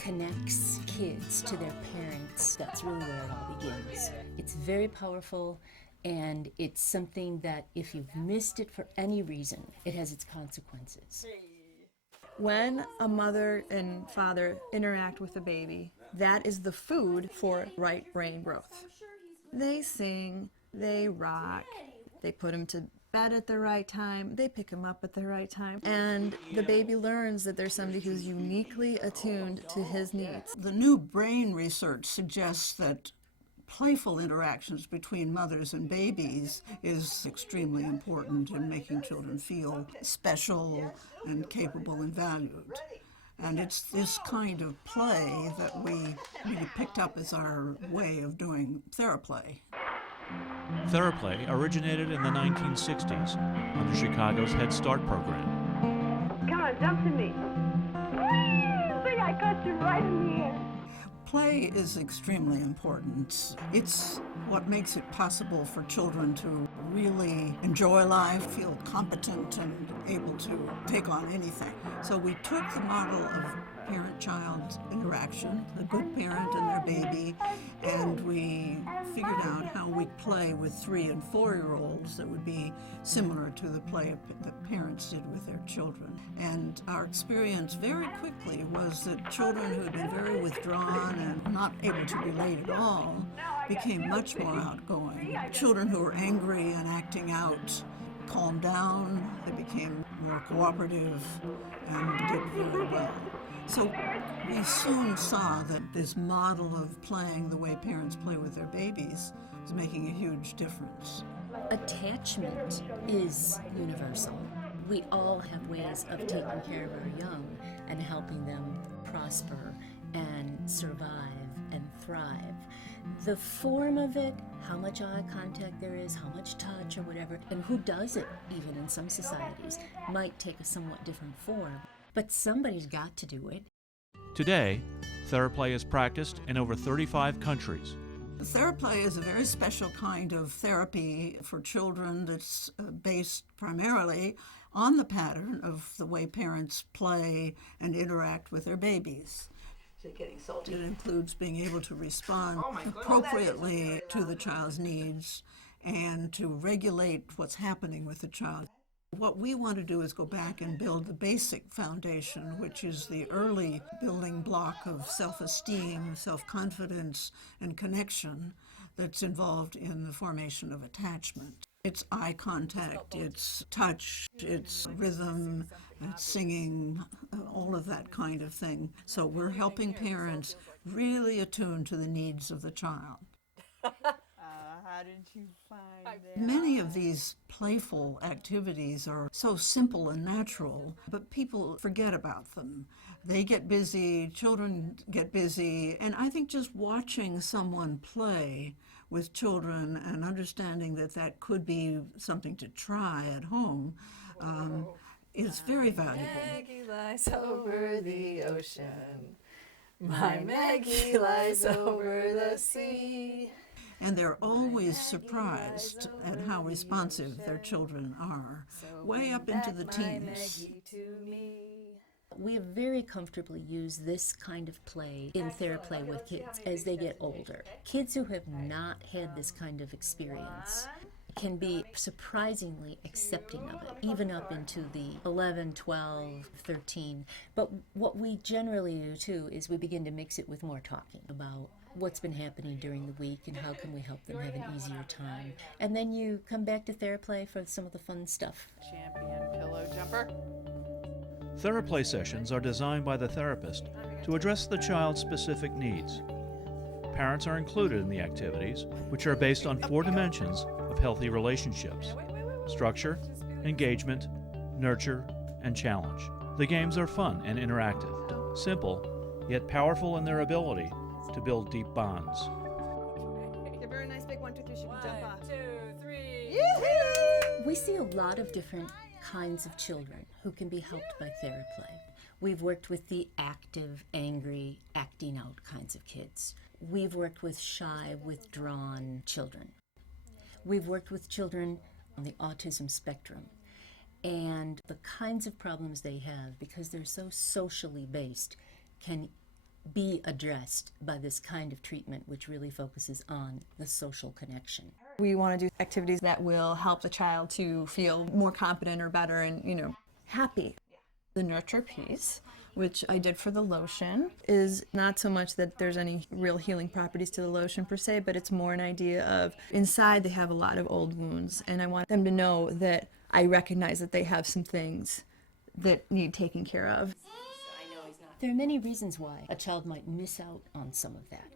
connects kids to their parents. That's really where it all begins. It's very powerful, and it's something that if you've missed it for any reason, it has its consequences. When a mother and father interact with a baby, that is the food for right brain growth. They sing, they rock, they put him to bed at the right time, they pick him up at the right time, and the baby learns that there's somebody who's uniquely attuned to his needs. The new brain research suggests that playful interactions between mothers and babies is extremely important in making children feel special and capable and valued. And it's this kind of play that we really picked up as our way of doing Theraplay. Theraplay originated in the 1960s under Chicago's Head Start program. Come on, jump to me. See, I caught you right in the air. Play is extremely important. It's what makes it possible for children to really enjoy life, feel competent, and able to take on anything. So we took the model of parent-child interaction, the good parent and their baby, and we figured out how we'd play with 3- and 4-year-olds that would be similar to the play that parents did with their children. And our experience very quickly was that children who had been very withdrawn and not able to relate at all became much more outgoing. Children who were angry and acting out calmed down, they became more cooperative and did very well. So we soon saw that this model of playing the way parents play with their babies is making a huge difference. Attachment is universal. We all have ways of taking care of our young and helping them prosper and survive and thrive. The form of it, how much eye contact there is, how much touch or whatever, and who does it, even in some societies, might take a somewhat different form. But somebody's got to do it. Today, Theraplay is practiced in over 35 countries. Theraplay is a very special kind of therapy for children that's based primarily on the pattern of the way parents play and interact with their babies. It includes being able to respond appropriately to the child's needs and to regulate what's happening with the child. What we want to do is go back and build the basic foundation, which is the early building block of self-esteem, self-confidence, and connection that's involved in the formation of attachment. It's eye contact, it's touch, it's rhythm, it's singing, all of that kind of thing. So we're helping parents really attune to the needs of the child. How did you find it? Many of these playful activities are so simple and natural, but people forget about them. They get busy, children get busy, and I think just watching someone play with children and understanding that that could be something to try at home is very valuable. Maggie lies over the ocean. My Maggie lies over the sea. And they're always surprised at how responsive their children are, way up into the teens. We have very comfortably used this kind of play in Theraplay with kids as they get older. Kids who have not had this kind of experience can be surprisingly accepting of it, even up into the 11, 12, 13. But what we generally do too is we begin to mix it with more talking about what's been happening during the week and how can we help them have an easier time. And then you come back to Theraplay for some of the fun stuff. Champion pillow jumper. Theraplay sessions are designed by the therapist to address the child's specific needs. Parents are included in the activities, which are based on 4 dimensions of healthy relationships: structure, engagement, nurture, and challenge. The games are fun and interactive, simple, yet powerful in their ability to build deep bonds. Give her a nice big 1, 2, 3, she can jump off. 1, 2, 3. We see a lot of different kinds of children who can be helped by Theraplay. We've worked with the active, angry, acting out kinds of kids. We've worked with shy, withdrawn children. We've worked with children on the autism spectrum. And the kinds of problems they have, because they're so socially based, can be addressed by this kind of treatment, which really focuses on the social connection. We want to do activities that will help the child to feel more competent or better and, happy. The nurture piece, which I did for the lotion, is not so much that there's any real healing properties to the lotion per se, but it's more an idea of inside they have a lot of old wounds, and I want them to know that I recognize that they have some things that need taken care of. There are many reasons why a child might miss out on some of that.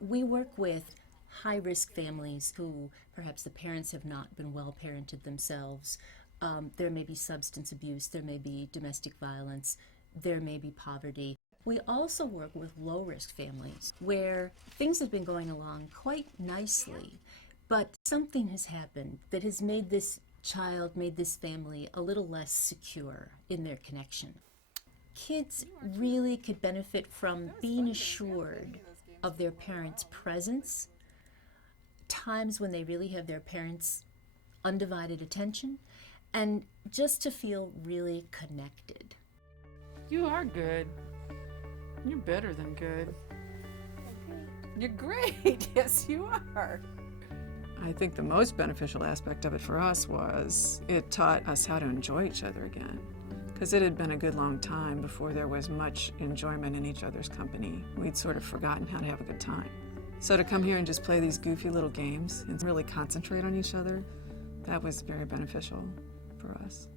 We work with high-risk families who perhaps the parents have not been well-parented themselves. There may be substance abuse, there may be domestic violence, there may be poverty. We also work with low-risk families where things have been going along quite nicely, but something has happened that has made this child, made this family a little less secure in their connection. Kids really could benefit from being assured of their parents' presence, times when they really have their parents' undivided attention, and just to feel really connected. You are good. You're better than good. You're great. Yes, you are. I think the most beneficial aspect of it for us was it taught us how to enjoy each other again. Because it had been a good long time before there was much enjoyment in each other's company. We'd sort of forgotten how to have a good time. So to come here and just play these goofy little games and really concentrate on each other, that was very beneficial for us.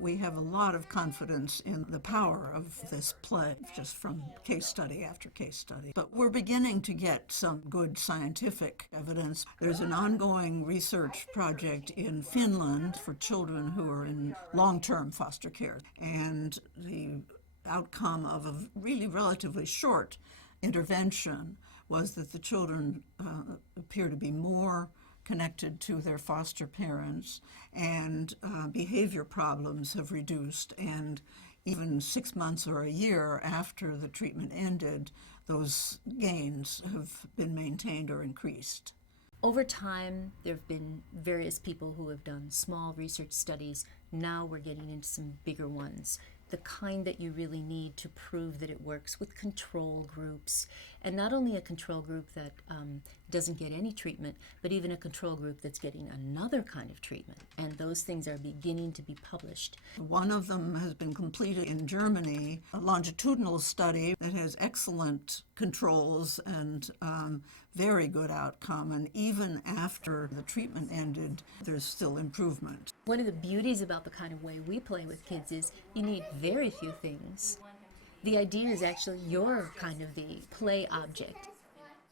We have a lot of confidence in the power of this play, just from case study after case study. But we're beginning to get some good scientific evidence. There's an ongoing research project in Finland for children who are in long-term foster care. And the outcome of a really relatively short intervention was that the children appear to be more connected to their foster parents, and behavior problems have reduced, and even 6 months or a year after the treatment ended, those gains have been maintained or increased. Over time, there have been various people who have done small research studies. Now we're getting into some bigger ones, the kind that you really need to prove that it works, with control groups, and not only a control group that doesn't get any treatment, but even a control group that's getting another kind of treatment, and those things are beginning to be published. One of them has been completed in Germany, a longitudinal study that has excellent controls and very good outcome, and even after the treatment ended, there's still improvement. One of the beauties about the kind of way we play with kids is you need very few things. The idea is actually you're kind of the play object.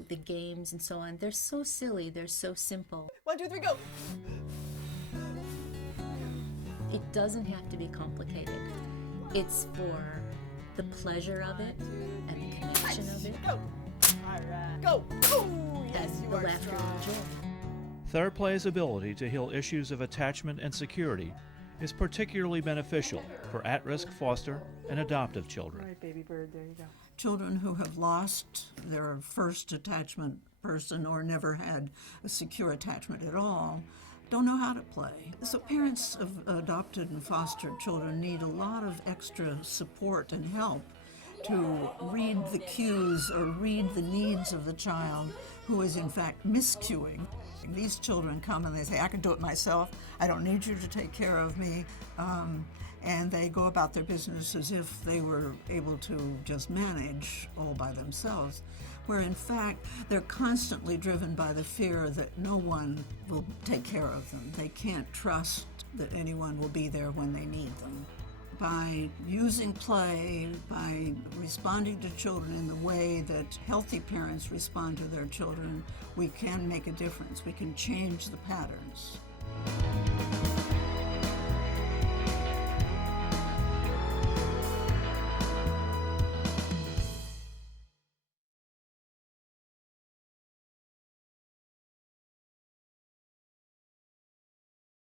The games and so on, they're so silly, they're so simple. 1, 2, 3, go! It doesn't have to be complicated. It's for the pleasure of it and the connection of it. Go! All right. Go! Oh, yes, and you the are laughter strong. and joy. Theraplay's ability to heal issues of attachment and security is particularly beneficial for at-risk foster and adoptive children. All right, baby bird, there you go. Children who have lost their first attachment person or never had a secure attachment at all don't know how to play. So parents of adopted and fostered children need a lot of extra support and help to read the cues or read the needs of the child who is in fact miscuing. These children come and they say, I can do it myself, I don't need you to take care of me, and they go about their business as if they were able to just manage all by themselves, where in fact they're constantly driven by the fear that no one will take care of them. They can't trust that anyone will be there when they need them. By using play, by responding to children in the way that healthy parents respond to their children, we can make a difference. We can change the patterns.